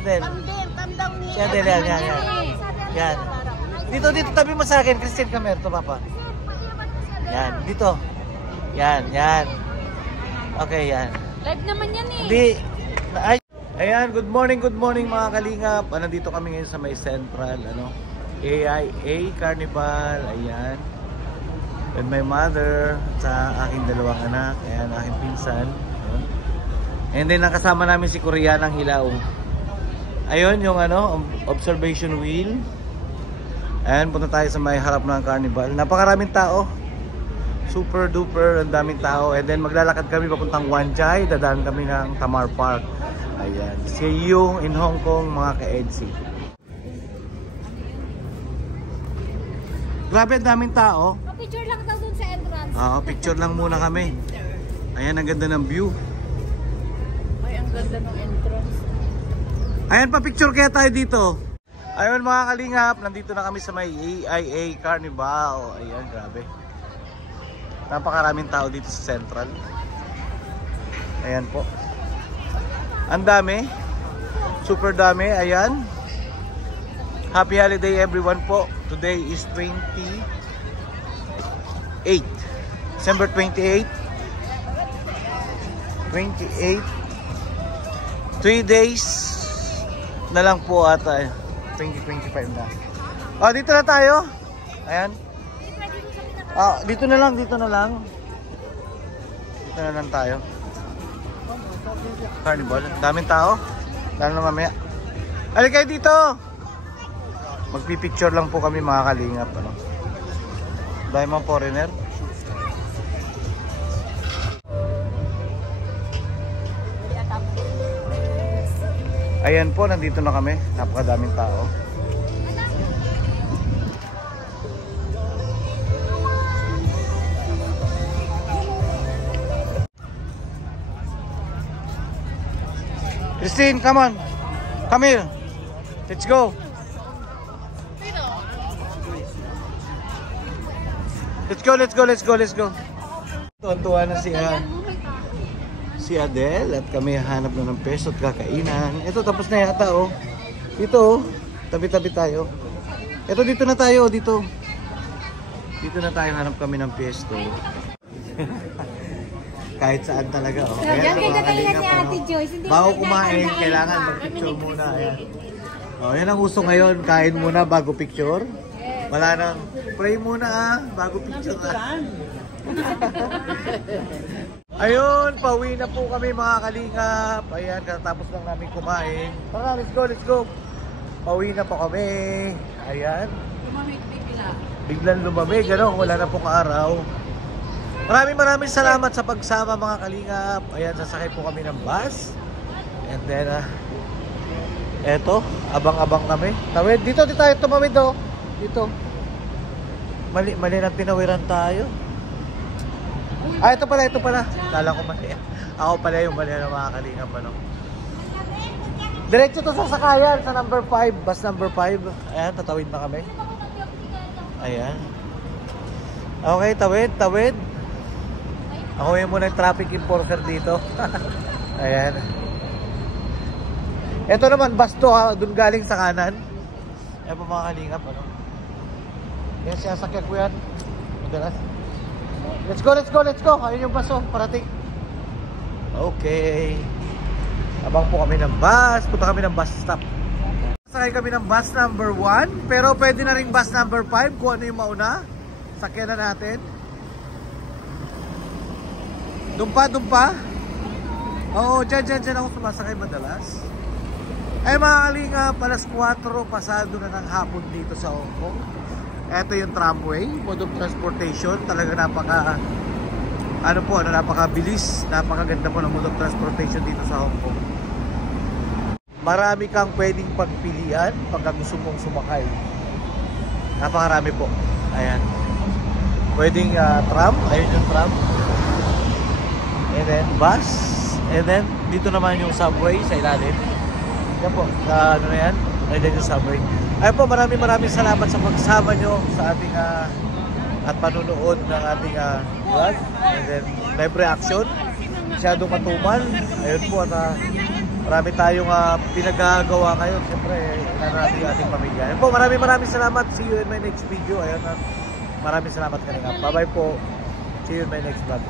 Adel. Come down ni. Si Adel, yan. Yan. Dito, tabi mo sa akin. Christine, come here. Ito, Papa. Yan, dito. Yan. Okay, yan. Live naman yan eh. Hindi. Ayan, good morning mga kalingap. Nandito kami ngayon sa may central, AIA Carnival. Ayan. And my mother, sa aking dalawang anak. Ayan, aking pinsan. Ayan. And then, nakasama namin si Koreanang Hilaw. Ayun, yung observation wheel. Ayan, punta tayo sa may harap ng carnival. Napakaraming tao. Super duper, ang daming tao. And then maglalakad kami papuntang Wanjai. Dadaan kami ng Tamar Park. Ayan. See you in Hong Kong, mga ka-EDC. Grabe, ang daming tao. Picture lang daw dun sa entrance. Oo, picture lang muna kami. Ayan, ang ganda ng view. Ay, ang ganda ng entrance. Ayan, pa-picture kaya tayo dito. Ayun mga kalingap, nandito na kami sa may AIA Carnival. Ayan, grabe. Napakaraming tao dito sa Central. Ayan po. Ang dami. Super dami. Ayan. Happy holiday everyone po. Today is 28. December 28. 28. 3 days na lang po ata. 2025 na. Oh, dito na tayo. Ayan. Dito na lang. Dito na lang tayo. Carnival. Daming tao. Lalo na mamaya. Halika kayo dito. Magpipicture lang po kami mga kalingap. Dahil mga foreigner. Ayan po, nandito na kami. Napakadaming tao. Christine, come on. Come here. Let's go. Let's go. Tuwan-tuwa na si Adele at kami hanap na ng peso at kakainan. Ito, tapos na yata, oh. Dito, oh. Tabi-tabi tayo. Ito, dito na tayo, dito. Dito na tayo, hanap kami ng pesto. Kahit saan talaga, oh. Yan kay katalingan ni Ate Joyce. Bago kumain, kailangan mag-picture muna. Ayan. Oh, yan ang uso ngayon. Kain muna bago picture. Wala nang pray muna bago picture. Ayun, pauwi na po kami mga kalingap. Ayan, katapos lang namin kumain. Tara, let's go. Pauwi na po kami. Ayan. Biglang lumamig, wala na pong araw. Maraming salamat sa pagsama mga kalingap. Ayan, sasakay po kami ng bus. And then, eto, abang-abang kami. Tawid, dito tayo tumawid, oh. Dito. Mali na tinawiran tayo. Ito pala. Kala ko mali. Ako pala yung mali ng mga kalingap, Diretso to sa sakayan, sa number 5, bus number 5. Ayan, tatawid na kami. Ayan. Okay, tawid. Ako yung muna yung traffic enforcer dito. Ayan. Ito naman, bus to, dun galing sa kanan. Ayan po mga kalingap, Yan, siyasakyan ko yan. Madalas. Let's go. Ayun yung bus, parating. Okay. Abang po kami ng bus. Punta kami ng bus stop. Sakay kami ng bus number 1. Pero pwede na rin bus number 5 kung ano yung mauna. Sakyan na natin. Dumpa. Oo, dyan ako sumasakay madalas. Ay mga kalingap, alas 4 pasado na ng hapon dito sa Hong Kong. Ito yung tramway, mode of transportation. Talaga napakabilis, napakaganda po ng mode of transportation dito sa Hong Kong. Marami kang pwedeng pagpilian pagka gusto mong sumakay. Napakarami po. Ayan. Pwedeng tram, ayun yung tram. And then bus. And then dito naman yung subway sa ilalim. Yan po, sa yan? Ayun yung subway. Ayun po, maraming salamat sa pagsama nyo sa ating at panunood ng ating vlog. And then live reaction. Masyadong matumal. Ayun po, Marami tayong pinagagawa kayo. Siyempre, inano natin yung ating pamilya. Ayan po, maraming salamat. See you in my next video. Ayan, maraming salamat kanina. Bye-bye po. See you in my next vlog.